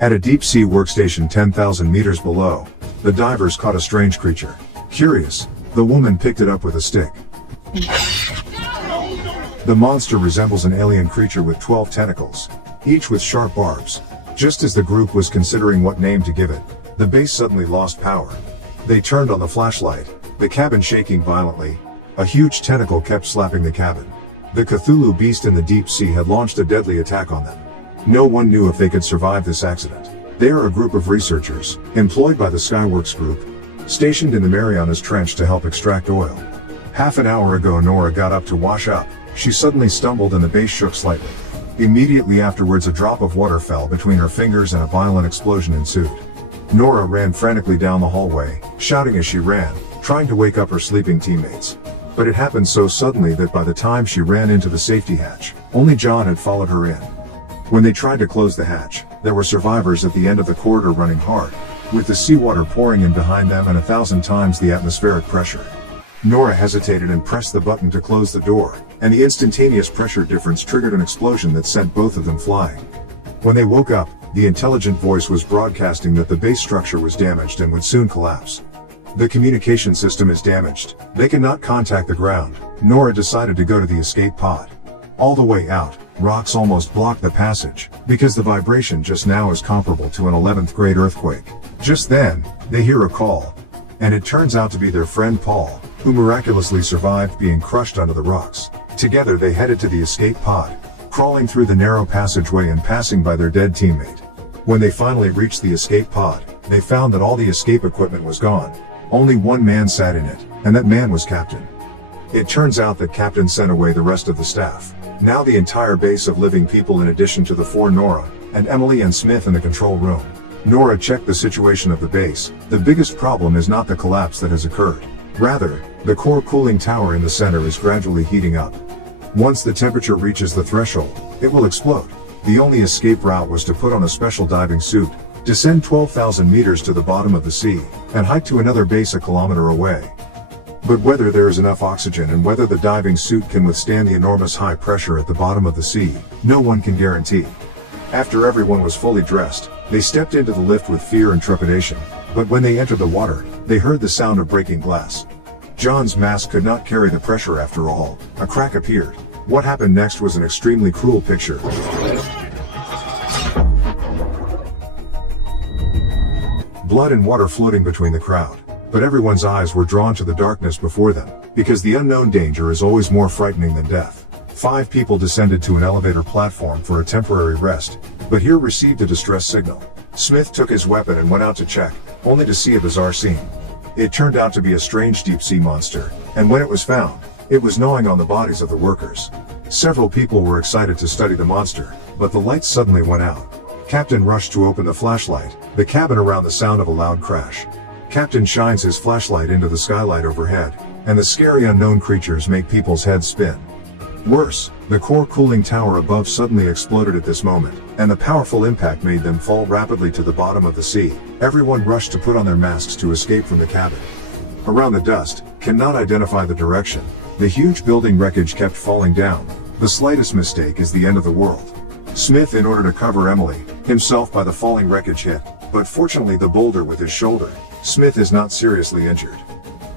At a deep-sea workstation 10,000 meters below, the divers caught a strange creature. Curious, the woman picked it up with a stick. The monster resembles an alien creature with 12 tentacles, each with sharp barbs. Just as the group was considering what name to give it, the base suddenly lost power. They turned on the flashlight, the cabin shaking violently. A huge tentacle kept slapping the cabin. The Cthulhu beast in the deep sea had launched a deadly attack on them. No one knew if they could survive this accident. They are a group of researchers, employed by the Skyworks Group, stationed in the Marianas Trench to help extract oil. Half an hour ago Nora got up to wash up. She suddenly stumbled and the base shook slightly. Immediately afterwards a drop of water fell between her fingers and a violent explosion ensued. Nora ran frantically down the hallway, shouting as she ran, trying to wake up her sleeping teammates. But it happened so suddenly that by the time she ran into the safety hatch, only John had followed her in. When they tried to close the hatch, there were survivors at the end of the corridor running hard, with the seawater pouring in behind them and 1,000 times the atmospheric pressure. Nora hesitated and pressed the button to close the door, and the instantaneous pressure difference triggered an explosion that sent both of them flying. When they woke up, the intelligent voice was broadcasting that the base structure was damaged and would soon collapse. The communication system is damaged. They cannot contact the ground. Nora decided to go to the escape pod. All the way out, rocks almost blocked the passage, because the vibration just now is comparable to an 11th grade earthquake. Just then, they hear a call. And it turns out to be their friend Paul, who miraculously survived being crushed under the rocks. Together they headed to the escape pod, crawling through the narrow passageway and passing by their dead teammate. When they finally reached the escape pod, they found that all the escape equipment was gone. Only one man sat in it, and that man was Captain. It turns out that Captain sent away the rest of the staff. Now the entire base of living people in addition to the four Nora, and Emily and Smith in the control room. Nora checked the situation of the base. The biggest problem is not the collapse that has occurred. Rather, the core cooling tower in the center is gradually heating up. Once the temperature reaches the threshold, it will explode. The only escape route was to put on a special diving suit, descend 12,000 meters to the bottom of the sea, and hike to another base a kilometer away. But whether there is enough oxygen and whether the diving suit can withstand the enormous high pressure at the bottom of the sea, no one can guarantee. After everyone was fully dressed, they stepped into the lift with fear and trepidation, but when they entered the water, they heard the sound of breaking glass. John's mask could not carry the pressure after all. A crack appeared. What happened next was an extremely cruel picture. Blood and water floating between the crowd. But everyone's eyes were drawn to the darkness before them, because the unknown danger is always more frightening than death. 5 people descended to an elevator platform for a temporary rest, but here received a distress signal. Smith took his weapon and went out to check, only to see a bizarre scene. It turned out to be a strange deep-sea monster, and when it was found, it was gnawing on the bodies of the workers. Several people were excited to study the monster, but the lights suddenly went out. Captain rushed to open the flashlight, the cabin around the sound of a loud crash. Captain shines his flashlight into the skylight overhead, and the scary unknown creatures make people's heads spin. Worse, the core cooling tower above suddenly exploded at this moment, and the powerful impact made them fall rapidly to the bottom of the sea. Everyone rushed to put on their masks to escape from the cabin. Around the dust, cannot identify the direction. The huge building wreckage kept falling down. The slightest mistake is the end of the world. Smith, in order to cover Emily, himself by the falling wreckage hit, but fortunately the boulder with his shoulder. Smith is not seriously injured.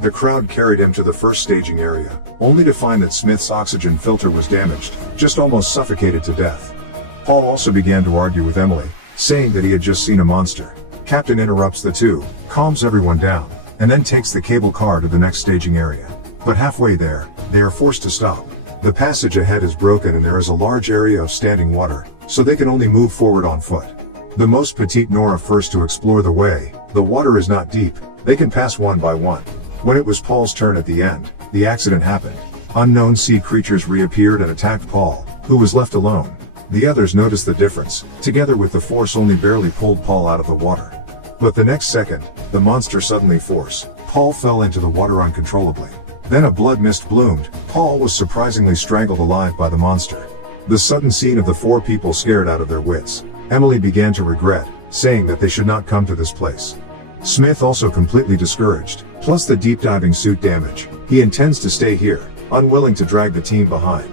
The crowd carried him to the first staging area, only to find that Smith's oxygen filter was damaged, just almost suffocated to death. Paul also began to argue with Emily, saying that he had just seen a monster. Captain interrupts the two, calms everyone down, and then takes the cable car to the next staging area. But halfway there, they are forced to stop. The passage ahead is broken and there is a large area of standing water, so they can only move forward on foot. The most petite Nora first to explore the way. The water is not deep, they can pass one by one. When it was Paul's turn at the end, the accident happened. Unknown sea creatures reappeared and attacked Paul, who was left alone. The others noticed the difference. Together with the force only barely pulled Paul out of the water. But the next second, the monster suddenly forced. Paul fell into the water uncontrollably. Then a blood mist bloomed. Paul was surprisingly strangled alive by the monster. The sudden scene of the 4 people scared out of their wits. Emily began to regret, saying that they should not come to this place. Smith also completely discouraged, plus the deep diving suit damage. He intends to stay here, unwilling to drag the team behind.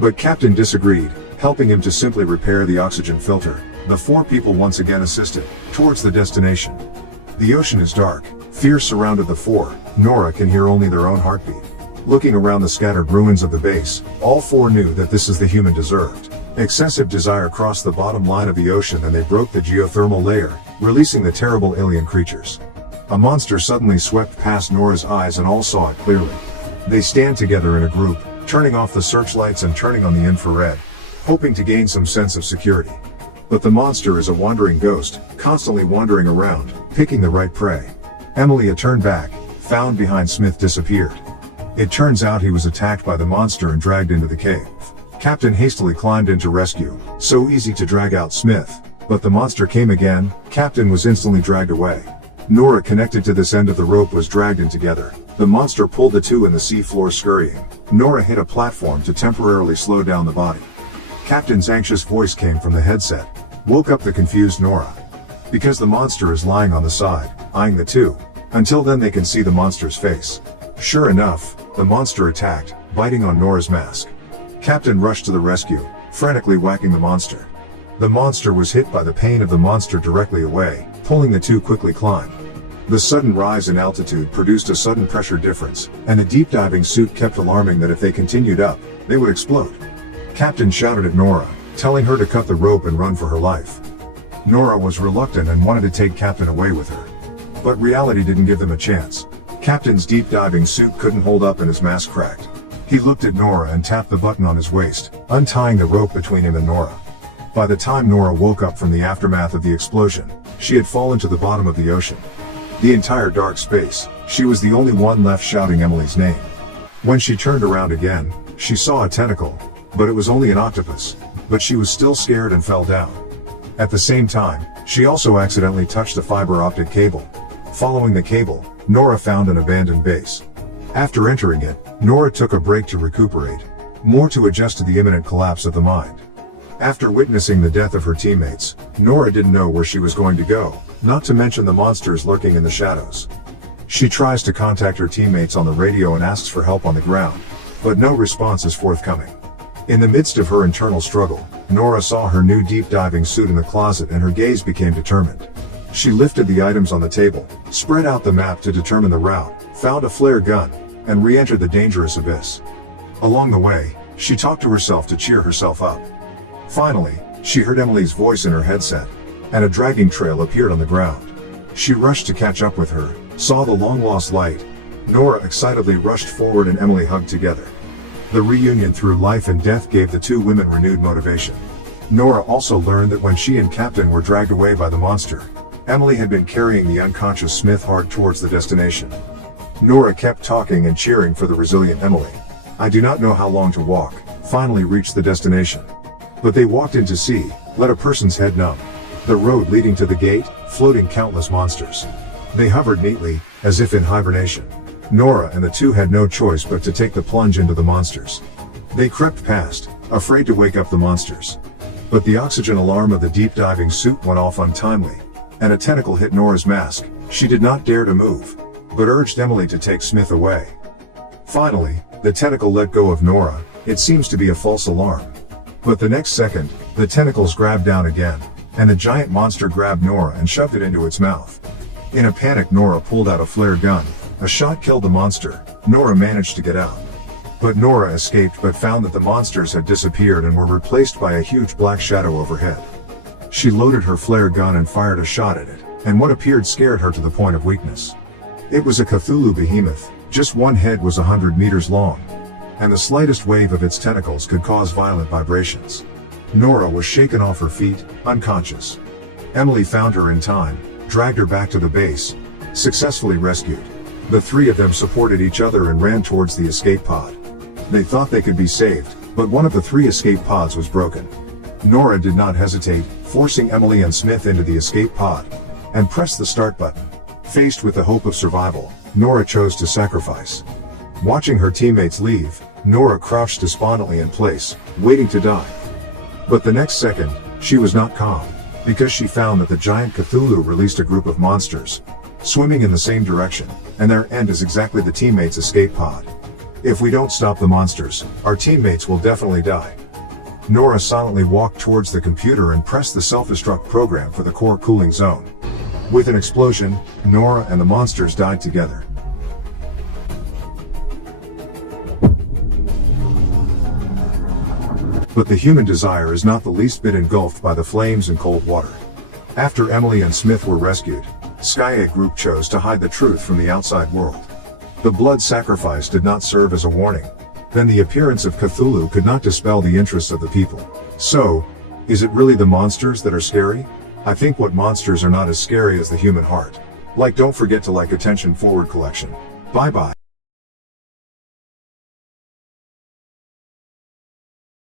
But Captain disagreed, helping him to simply repair the oxygen filter. The four people once again assisted towards the destination. The ocean is dark. Fear surrounded the four. Nora can hear only their own heartbeat. Looking around the scattered ruins of the base, all four knew that this is the human deserved. Excessive desire crossed the bottom line of the ocean and they broke the geothermal layer, releasing the terrible alien creatures. A monster suddenly swept past Nora's eyes and all saw it clearly. They stand together in a group, turning off the searchlights and turning on the infrared, hoping to gain some sense of security. But the monster is a wandering ghost, constantly wandering around, picking the right prey. Emily had turned back, found behind Smith disappeared. It turns out he was attacked by the monster and dragged into the cave. Captain hastily climbed in to rescue, so easy to drag out Smith, but the monster came again. Captain was instantly dragged away. Nora, connected to this end of the rope, was dragged in together. The monster pulled the two in the sea floor scurrying. Nora hit a platform to temporarily slow down the body. Captain's anxious voice came from the headset, woke up the confused Nora. Because the monster is lying on the side, eyeing the two. Until then they can see the monster's face. Sure enough, the monster attacked, biting on Nora's mask. Captain rushed to the rescue, frantically whacking the monster. The monster was hit by the pain of the monster directly away, pulling the two quickly climb. The sudden rise in altitude produced a sudden pressure difference, and the deep diving suit kept alarming that if they continued up, they would explode. Captain shouted at Nora, telling her to cut the rope and run for her life. Nora was reluctant and wanted to take Captain away with her. But reality didn't give them a chance. Captain's deep diving suit couldn't hold up and his mask cracked. He looked at Nora and tapped the button on his waist, untying the rope between him and Nora. By the time Nora woke up from the aftermath of the explosion, she had fallen to the bottom of the ocean. The entire dark space, she was the only one left shouting Emily's name. When she turned around again, she saw a tentacle, but it was only an octopus. But she was still scared and fell down. At the same time, she also accidentally touched the fiber optic cable. Following the cable, Nora found an abandoned base. After entering it, Nora took a break to recuperate, more to adjust to the imminent collapse of the mind. After witnessing the death of her teammates, Nora didn't know where she was going to go, not to mention the monsters lurking in the shadows. She tries to contact her teammates on the radio and asks for help on the ground, but no response is forthcoming. In the midst of her internal struggle, Nora saw her new deep diving suit in the closet and her gaze became determined. She lifted the items on the table, spread out the map to determine the route, found a flare gun, and re-entered the dangerous abyss. Along the way, she talked to herself to cheer herself up. Finally, she heard Emily's voice in her headset, and a dragging trail appeared on the ground. She rushed to catch up with her, saw the long-lost light. Nora excitedly rushed forward and Emily hugged together. The reunion through life and death gave the two women renewed motivation. Nora also learned that when she and Captain were dragged away by the monster, Emily had been carrying the unconscious Smith hard towards the destination. Nora kept talking and cheering for the resilient Emily. I do not know how long to walk, finally reached the destination. But they walked into sea, let a person's head numb. The road leading to the gate, floating countless monsters. They hovered neatly, as if in hibernation. Nora and the two had no choice but to take the plunge into the monsters. They crept past, afraid to wake up the monsters. But the oxygen alarm of the deep diving suit went off untimely, and a tentacle hit Nora's mask. She did not dare to move, but urged Emily to take Smith away. Finally, the tentacle let go of Nora. It seems to be a false alarm. But the next second, the tentacles grabbed down again, and the giant monster grabbed Nora and shoved it into its mouth. In a panic, Nora pulled out a flare gun. A shot killed the monster. Nora managed to get out. But Nora escaped but found that the monsters had disappeared and were replaced by a huge black shadow overhead. She loaded her flare gun and fired a shot at it, and what appeared scared her to the point of weakness. It was a Cthulhu behemoth. Just one head was 100 meters long, and the slightest wave of its tentacles could cause violent vibrations. Nora was shaken off her feet, unconscious. Emily found her in time, dragged her back to the base, successfully rescued. The three of them supported each other and ran towards the escape pod. They thought they could be saved, but one of the three escape pods was broken. Nora did not hesitate, forcing Emily and Smith into the escape pod, and pressed the start button. Faced with the hope of survival, Nora chose to sacrifice. Watching her teammates leave, Nora crouched despondently in place, waiting to die. But the next second, she was not calm, because she found that the giant Cthulhu released a group of monsters, swimming in the same direction, and their end is exactly the teammates' escape pod. If we don't stop the monsters, our teammates will definitely die. Nora silently walked towards the computer and pressed the self-destruct program for the core cooling zone. With an explosion, Nora and the monsters died together. But the human desire is not the least bit engulfed by the flames and cold water. After Emily and Smith were rescued, Skye Group chose to hide the truth from the outside world. The blood sacrifice did not serve as a warning. Then the appearance of Cthulhu could not dispel the interests of the people. So, is it really the monsters that are scary? I think what monsters are not as scary as the human heart. Don't forget to like Attention Forward Collection. Bye bye.